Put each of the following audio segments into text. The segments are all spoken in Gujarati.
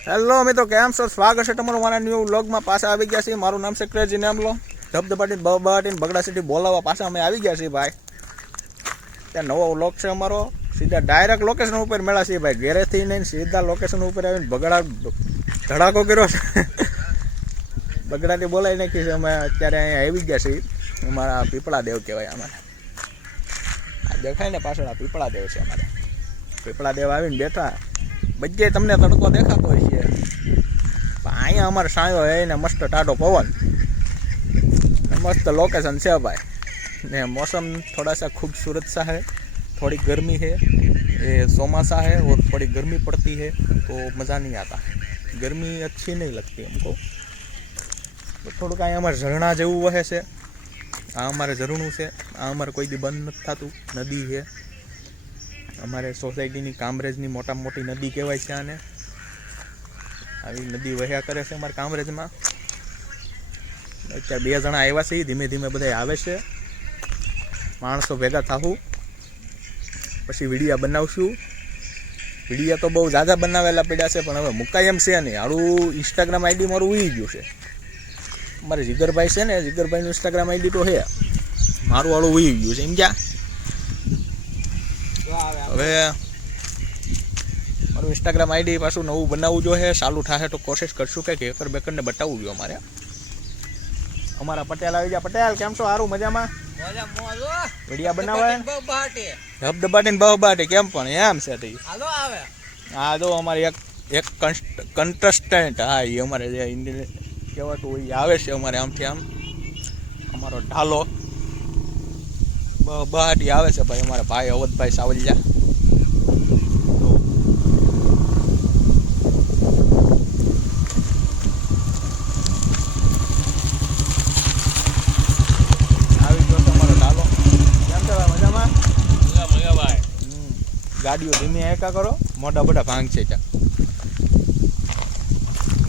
હેલો મિત્રો, કેમ છો? સ્વાગત છે તમારું મારા ન્યૂ વ્લોગમાં. પાછા આવી ગયા છીએ. મારું નામ છે ક્રેઝી નામલો. ધબધબાટીને બબાટીને બગડા સિટી બોલાવવા પાછા અમે આવી ગયા છીએ ભાઈ. ત્યાં નવો વ્લોગ છે અમારો. સીધા ડાયરેક્ટ લોકેશન ઉપર મેળા છીએ ભાઈ. ઘેરેથી નહીં સીધા લોકેશન ઉપર આવીને બગડા ધડાકો કર્યો છે. બગડાથી બોલાવી નાખી છે. અમે અત્યારે અહીંયા આવી ગયા છીએ. અમારા પીપળા દેવ કહેવાય અમારે. આ દેખાય ને પાછળ આ પીપળા દેવ છે અમારે. પીપળા દેવ આવીને બેઠા. બધે તમને તડકો દેખાતો હોય છે, પણ અહીંયા અમારે સાયો હે ને મસ્ત ટાઢો પવન, મસ્ત લોકેશન છે ભાઈ. ને मौसम थोड़ा सा खूबसूरत सा है, थोड़ी गर्मी है, ये ચોમાसा है और थोड़ी गर्मी पड़ती है तो मज़ा नहीं आता, गर्मी अच्छी नहीं लगती हमको. તો થોડુંક અહીંયા અમારે ઝરણા જેવું વહે છે. આ અમારે ઝરણું છે. આ અમારે કોઈ દી બંધ નથી થતું. નદી છે અમારે સોસાયટીની કામરેજની મોટામાં મોટી નદી કહેવાય છે આને. આવી નદી વહ્યા કરે છે અમારે કામરેજમાં. અત્યારે 2 જણા આવ્યા છે, ધીમે ધીમે બધા આવે છે. માણસો ભેગા થાવું પછી વિડીયા બનાવશું. વિડીયા તો બહુ ઝાઝા બનાવેલા પડ્યા છે, પણ હવે મુકાય એમ છે નહીં. હારું ઇન્સ્ટાગ્રામ આઈડી મારું ઉઈ ગયું છે. મારે જીગરભાઈ છે ને, જીગરભાઈનું ઇન્સ્ટાગ્રામ આઈડી તો છે, મારું હારું ઉઈ ગયું છે. એમ ક્યાં હવે મારું ઇન્સ્ટાગ્રામ આઈડી પાછું નવું બનાવવું જોઈએ. ચાલુ થાય તો કોશિશ કરશું કે હેકર બેકરને બતાવવું જોઈએ અમારે. અમારા પટેલ આવી ગયા. પટેલ કેમ છો? સારું મજામાં? વિડીયા બનાવે ધબધબાટીને બહબાટી કેમ પણ એમ છે તે. હા જો અમારે એક કન્ટેસ્ટન્ટ, હા એ અમારે જે ઇન્ડિયન કહેવાતું હોય એ આવે છે અમારે આમથી આમ. અમારો ઢાલો બહાટી આવે છે ભાઈ. અમારા ભાઈ અવધભાઈ સાવલિયા. આવી ગયો તમારો ઢાલો. કેમ છે ભાઈ? મજામાં? મજા ભાઈ. ગાડીઓ ધીમી એકા કરો, મોટા મોટા ભાંગ છે ત્યાં.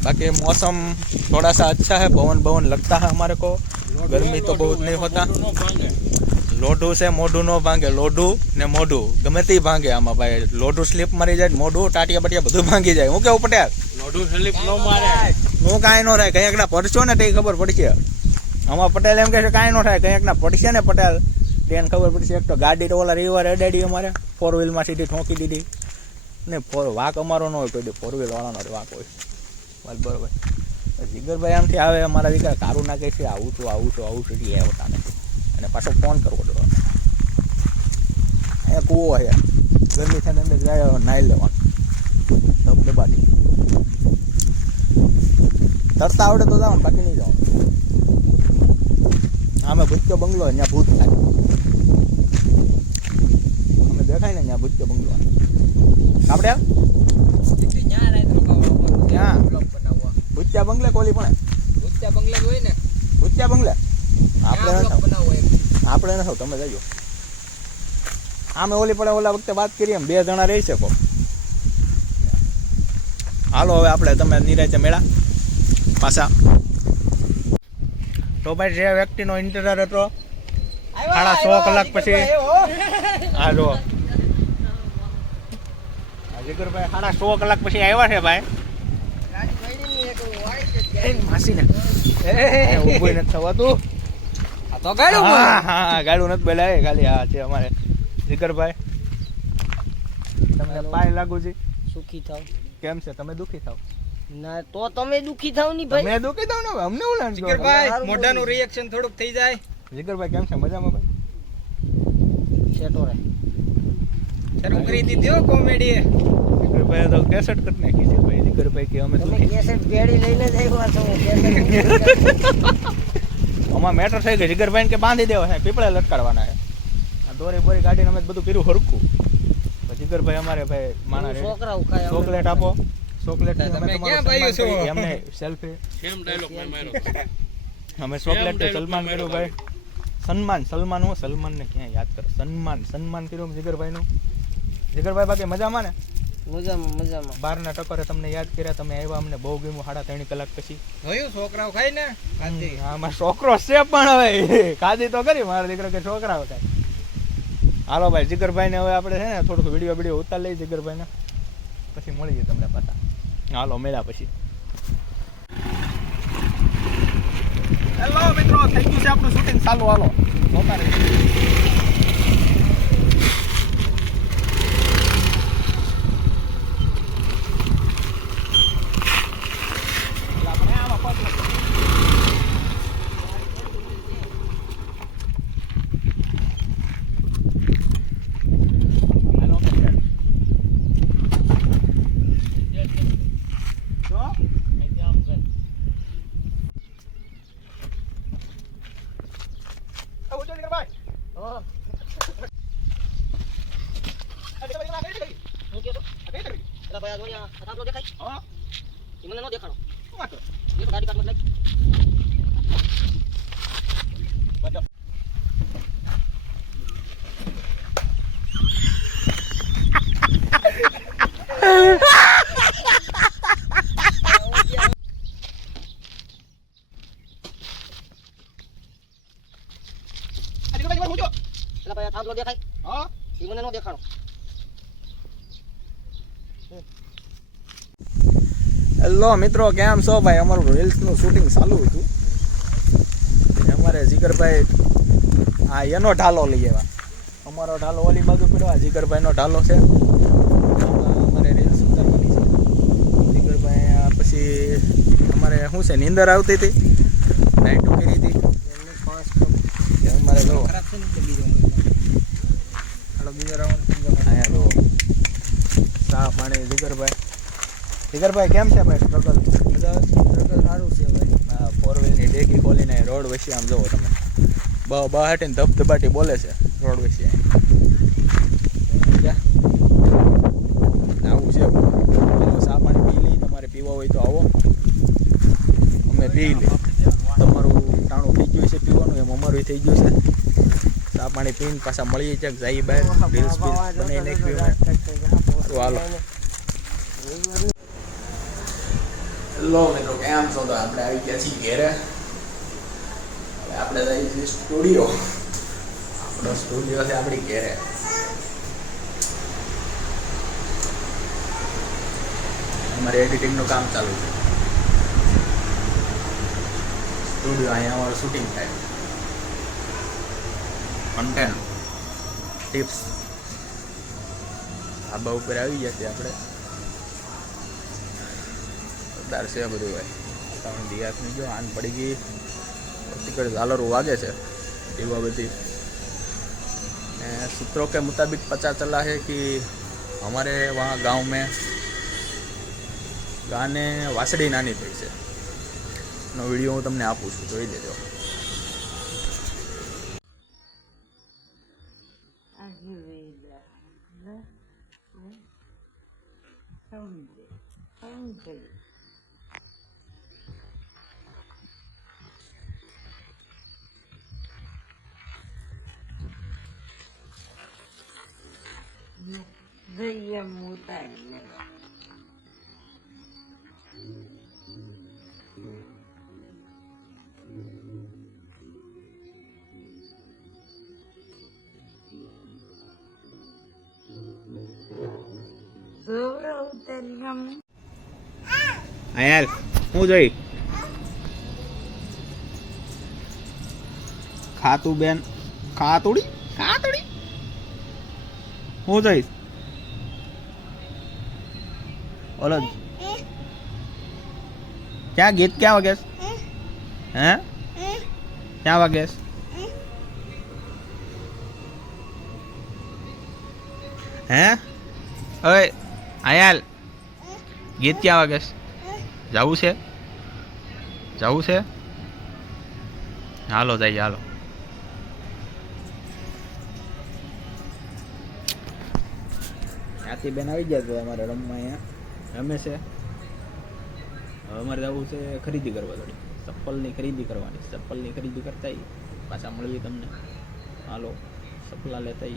बाकी मौसम थोड़ा सा अच्छा है, पवन पवन लगता है हमारे को. गर्मी तो बहुत नहीं होता. लोढू से मोढू नो भांगे. लोढू ने मोढू गમે તે ભાંગે આમાં ભાઈ. લોઢું સ્લીપ મારી જાય, મોઢું ટાટિયા બટિયા બધું ભાંગી જાય. હું કેવું પટેલ? લોઢું સ્લીપ નો મારે. હું કાંઈ નો થાય. કંઈક ના પડશો ને તે ખબર પડશે. આમાં પટેલ એમ કહે છે કાંઈ નો થાય. કંઈક ના પડશે ને પટેલ તેને ખબર પડશે. એક તો ગાડી તો ઓલા રવિવારે અડાડી અમારે 4 વ્હીલમાં સીધી ઠોકી દીધી ને. વાક અમારો ન હોય કોઈ, 4 વ્હીલ વાળાનો વાક હોય. બરોબર. જીગરભાઈ આમથી આવે અમારા દીકરા કારું નાખે છે, આવું છું એટલે આવતા નથી. અને પાછો ફોન કરવો જોઈએ. અહીંયા કૂવો છે, ગરમી થાય અંદર જાય નાહી લેવાનું ધબધબાટી. તરતા આવડે તો જાવ, બાકી નહીં જાવ. આમે ભૂતક્યો બંગલો, ત્યાં ભૂત થાય. અમે દેખાય ને ત્યાં ભૂતક્યો બંગલો આપણે ત્યાં ભૂત્યા બંગલે કોલી પણ ભૂત્યા બંગલે હોય ને. ભૂત્યા બંગલે આપણે નથી. તમે જજો. આમે ઓલી પડે ઓલા વખતે વાત કરીએ એમ 2 જણા રહી શકો. હાલો હવે આપણે તમે નિરાંતે મેળા પાછા. તો ભાઈ જે વ્યક્તિનો ઇન્ટરવ્યુ હતો 6.5 કલાક પછી આ જો જીગરભાઈ 6.5 કલાક પછી આવ્યા છે ભાઈ. માસીને ઉભું નથી થવાતું. ગાડું નથી બોલાય ખાલી. હા છે અમારે જીગરભાઈ. તમને પાય લાગુ છે. સુખી થાવ. કેમ છે? તમે દુખી થાવ ના તો તમે દુખી થાવ ની ભાઈ. તમે દુખી થાવ ને અમને હું લાગે. જીગરભાઈ મોઢાનું રિએક્શન થોડુંક થઈ જાય. જીગરભાઈ કેમ છે? મજામાં ભાઈ? સેટો રે શરૂ કરી દીધી હો કોમેડી. જીગરભાઈ તો કેસેટ કરી નાખી છે ભાઈ. જીગરભાઈ કે અમે તમે કેસેટ પેડી લઈને જ આવ્યા છો. આમાં મેટર થઈ ગઈ. જીગરભાઈ કે બાંધી દેવા છે, પીપળે લટકાડવાના છે. આ દોરી બોરી કાઢીને અમે બધું કર્યું હરખું. જીગરભાઈ અમારે ભાઈ માણા છોકરાઓ ખાય. ચોકલેટ આપો. ચોકલેટ તમે ક્યાં ભાઈઓ છો? એમને સેલ્ફી સેમ ડાયલોગ મે માર્યો. અમે ચોકલેટ તો સલમાન કર્યું ભાઈ. સલમાન હું સલમાનને ક્યાં યાદ કર. સન્માન કર્યું જીગરભાઈનું. જીગરભાઈ બાકી મજામાં ને? મજામાં. 12ના ટકોરે તમને યાદ કર્યા. તમે આવ્યા, અમને બહુ ગમ્યું. 3.5 કલાક પછી જોયું છોકરાઓ ખાય ને. હા મારો છોકરો છે પણ હવે ખાધી તો કરી. મારા દીકરા કે છોકરાઓ ખાય. હાલો ભાઈ જીગરભાઈને હવે આપણે છે ને થોડુંક વિડીયો ઉતાર લઈએ જીગરભાઈને, પછી મળીએ તમને પાછા. હાલો મળ્યા પછી. હેલો મિત્રો, થઈ ગયું છે આપણું શૂટિંગ ચાલુ. હાલો જોતા રહીએ. આપણે આમાં પગ હાલો મિત્રો. જો આવો જો નીકળ ભાઈ. હા આ નીકળ ભાઈ, આ કઈ કરી? હું કહેતો આ કઈ કરી? એલા ભાઈ આ જોયા થાંભલો દેખાય હા એ મને ન દેખાડો શું વાંધો? એ તો ગાડી કાઢવા લાગ બચાવ. આ નીકળ ભાઈ, હું જો. એલા ભાઈ આ થાંભલો દેખાય હા એ મને ન દેખાડો હેલો મિત્રો, કેમ છો ભાઈ? અમારું રીલ્સનું શૂટિંગ ચાલુ હતું. અમારે જીગરભાઈ આ એનો ઢાલો લઈ આવ્યા. અમારો ઢાલો ઓલી બાજુ પડ્યો, આ જીગરભાઈનો ઢાલો છે. આમાં અમારે રીલ્સ ઉતારવાની છે. જીગરભાઈ આ પછી અમારે શું છે, નીંદર આવતી હતી, નાઇટો કરી હતી. એમને 5 કપ અમારે જો ખરાબ છે ને એટલે બીજો હાલો બીજો રાઉન્ડ અહીંયા જો ચા પાણી. જીગરભાઈ કેમ છે ભાઈ? સ્ટ્રગલ મજા આવે? સ્ટ્રગલ સારું છે ભાઈ આ 4 વ્હીલની ડેકી ખોલીને રોડ વચ્ચે આમ જોવો તમે, બહાટીને ધબધબાટી બોલે છે રોડ વચ્ચે. આવું છે. પેલો ચા પાણી પી લઈ, તમારે પીવા હોય તો આવો, અમે પી લઈ. તમારું ટાણું થઈ ગયું છે પીવાનું, એમ અમારું થઈ ગયું છે. ચા પાણી પીને પાછા મળીએ ક્યાંક જઈએ બહાર, રીલ્સ બનાવી નાખવી. હાલો હેલો મિત્રો, કેમ છો? તો આપણે આવી ગયા છીએ ઘેરે. હવે આપણે જઈએ છીએ સ્ટુડિયો. આપણો સ્ટુડિયો છે આપણી ઘેરે. અમારે એડિટિંગનું કામ ચાલુ છે. સ્ટુડિયો અહીંયા અમારું શૂટિંગ થાય. કન્ટેન્ટ ટિપ્સ આબા ઉપર આવી ગયા છે આપણે. છે બધું ભાઈ. ત્રણ દિયાસની જો આન પડી ગઈ, ટિકટ ઝાલરો વાગે છે એવા બધી. ને सूत्रों के मुताबिक पता चला है कि हमारे वहाँ गांव में गाने वासड़ी नानी થઈ છે. નો વિડીયો હું તમને આપું છું, જોઈ લેજો. આયાલ હું જોઈ ખાતું બેન ખાતુડી હું જોઈશ ઓલો ક્યાં ગીત ક્યાં વાગે હે ક્યાં વાગે હે ઓય આયાલ ગીત ક્યાં વાગે જવું છે હાલો જઈએ હાલો. ત્યાંથી બેન આવી ગયા તો અમારે રમવા અહીંયા રમે છે. હવે અમારે જવું છે ખરીદી કરવા, થોડી ચપ્પલની ખરીદી કરવાની. ચપ્પલની ખરીદી કરતા પાછા મળીએ તમને. હાલો ચપ્પલા લેતા